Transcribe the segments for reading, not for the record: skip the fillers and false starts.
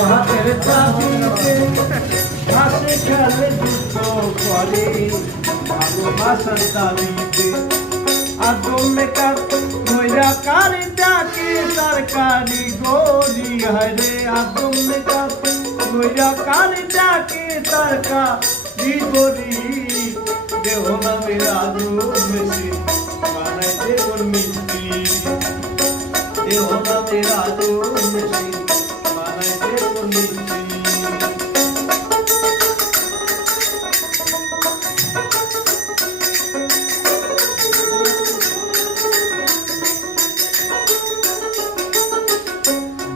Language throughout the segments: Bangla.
হাতের চাবিতে হাসে খেলে যুদ্ধ করে ভালোবাসার দাবিতে আদমে কার ধৈরা কারি ডাকে তার কারিগরি হায়রে আদমে কার ধৈরা কারি ডাকে তার কারিগরি দেহ নামের আদম মেশিন বানাইতে ওর মিস্ত্রি দেহ নামের আদম মেশিন বানাইতে ওর মিস্ত্রি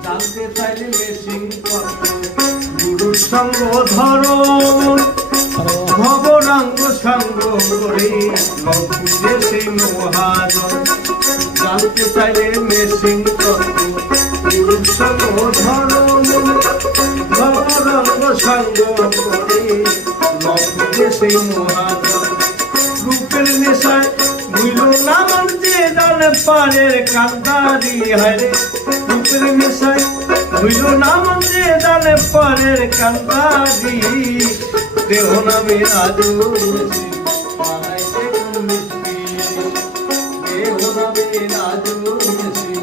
জানতে চাইলে মেশিন কত গুরুর সঙ্গ ধরো ভবরাঙ্গ সঙ্গ করে লক্ষ্মীদের সেই মহাজন জানতে চাইলে মেশিন কত গুরুর সঙ্গ ধরো ভবরাঙ্গ সঙ্গ করে লক্ষ্মীদের সেই মহাজন রূপের নেশায় ভুইল না মানতে জানে পারের কান্দারি হায়রে রূপের নেশায় ভুইল না মানতে জানে পারের কান্দারি দেহ নামে আদম মেশিন বানাইতে কোন মিস্ত্রি দেহ নামে আদম মেশিন